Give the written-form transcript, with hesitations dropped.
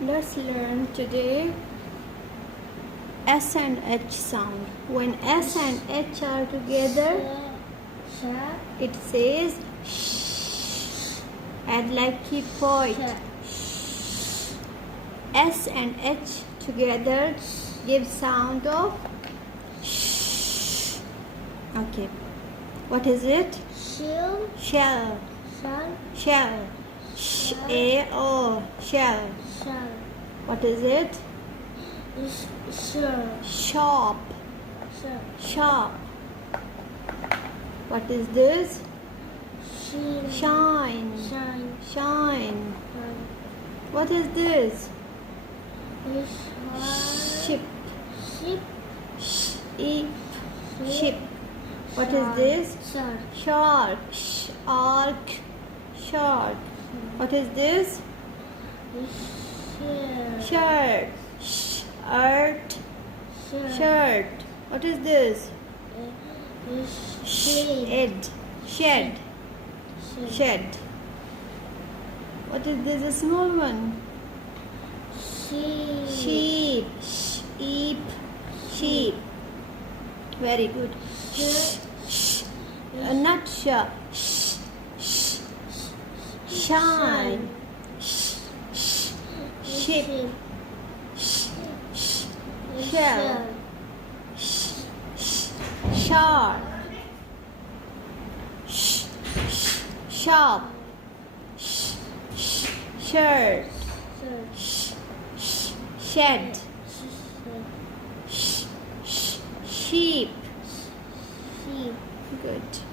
Let's learn today S and H sound. When S and H are together, it says sh. Add like keep point. S and H together give sound of sh. Okay. What is it? Shell. Shell. Shell. Shell. Sh-A-O. Shell. Shell. What is it? Shell. Shop. Shell. Shop. What is this? Shine. Shine. Shine. Shine. What is this? Ship. Ship. Sheep. Ship. What is this? Shark. Shark. Shark. Shark. What is this? Shirt. Shirt. Shirt. What is this? Shed. Shed. Shed. What is this? A small one. Sheep. Sheep. Sheep. Very good. Not sure. Shine. Ship. Shell. Shark. Shop. Shirt. Shed. Sheep. Good.